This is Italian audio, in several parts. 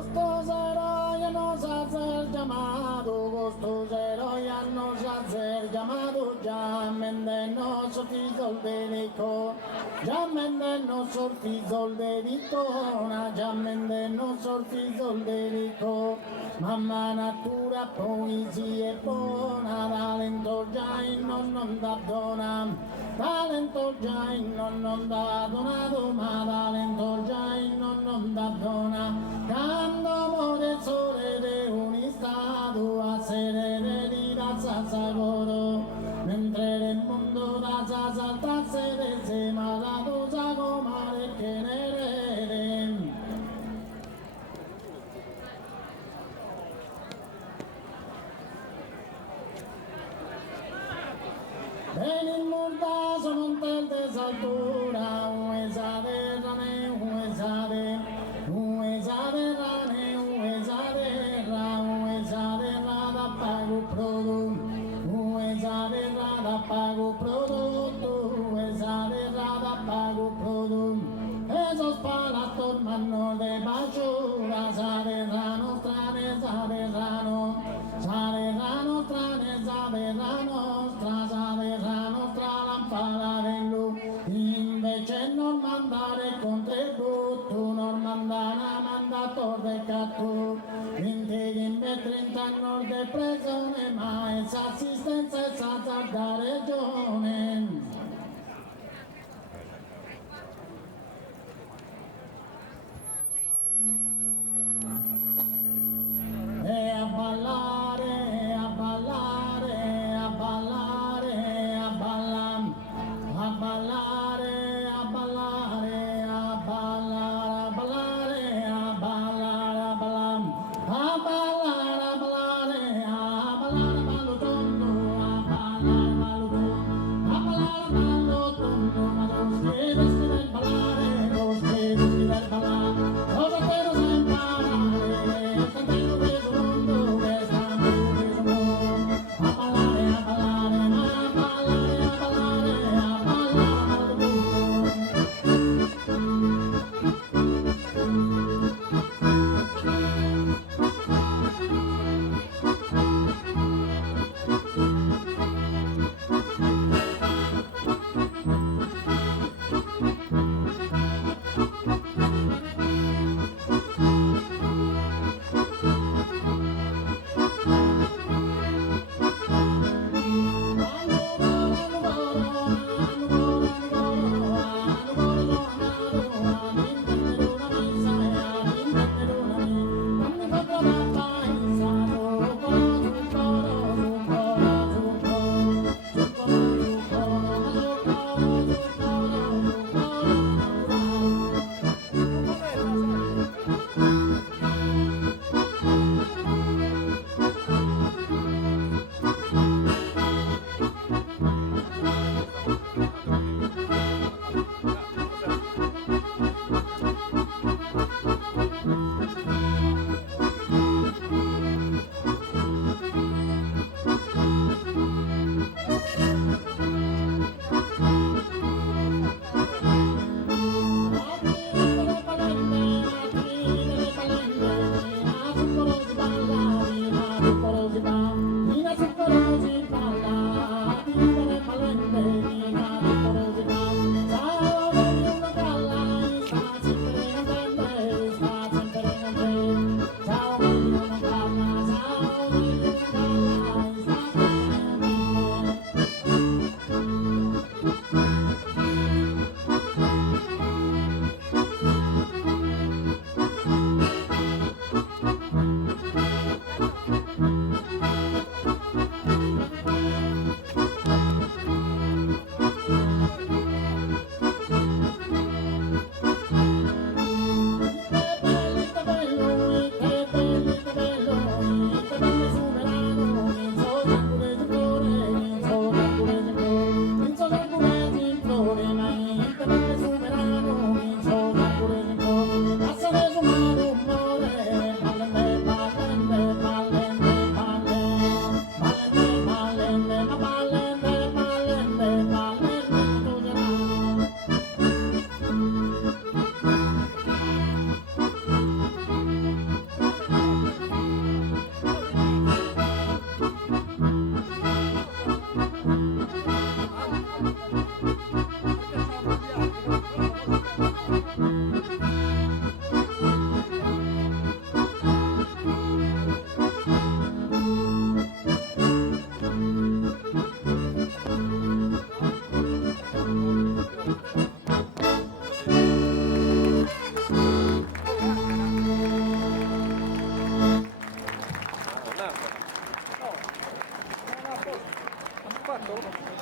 Gostosero ya nos hacer llamado, gostosero ya nos hacer llamado, llamen de nosotros el dedico, llamen de nosotros el dedico, llamen de nosotros el dedico. Mamma natura poesia buona, talento già non da dona, talento già non da donato, ma talento già non da dona. Quando muore il sole di un stato a sede di razza sagoro, mentre nel mondo da saltarsi insieme alla cosa come che ne rede. Venimos da monte de altura, uesa de rane, uesa de rane, uesa de rada pago produto, uesa de rada pago producto, uesa de rada pago producto. Esos palatos manos de basura, saberrano, tranes, saberrano, saberrano, tranes, saberrano, saberrano, tra lampada de luz. Invece non mandare contributo, non mandare mandator de cattu. 30 anni di prigione, ma essa assistenza è stata da regione. E a ballare, a ballare, a ballare, a ballare, a ballare, a ballare, a ballare, a ballare, a ballare, a ballare, a ballare, a ballare, a ballare, ballo tondo,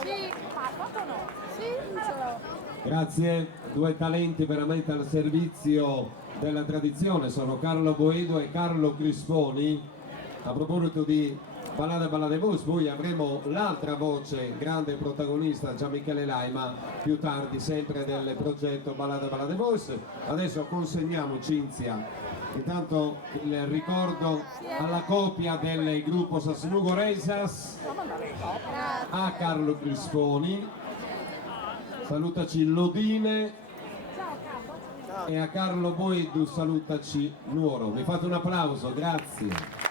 Sì, ma fatto no? Sì, ce l'ho. Grazie, due talenti veramente al servizio della tradizione, sono Carlo Boedo e Carlo Crisponi. A proposito di Ballade Voice, poi avremo l'altra voce, grande protagonista, Gian Michele Laima, più tardi sempre del progetto Ballade Voice. Adesso consegniamo, Cinzia, intanto il ricordo alla coppia del gruppo Sassunugo Reisas, a Carlo Crisponi, salutaci Lodine, e a Carlo Boedu salutaci Nuoro. Vi fate un applauso, grazie.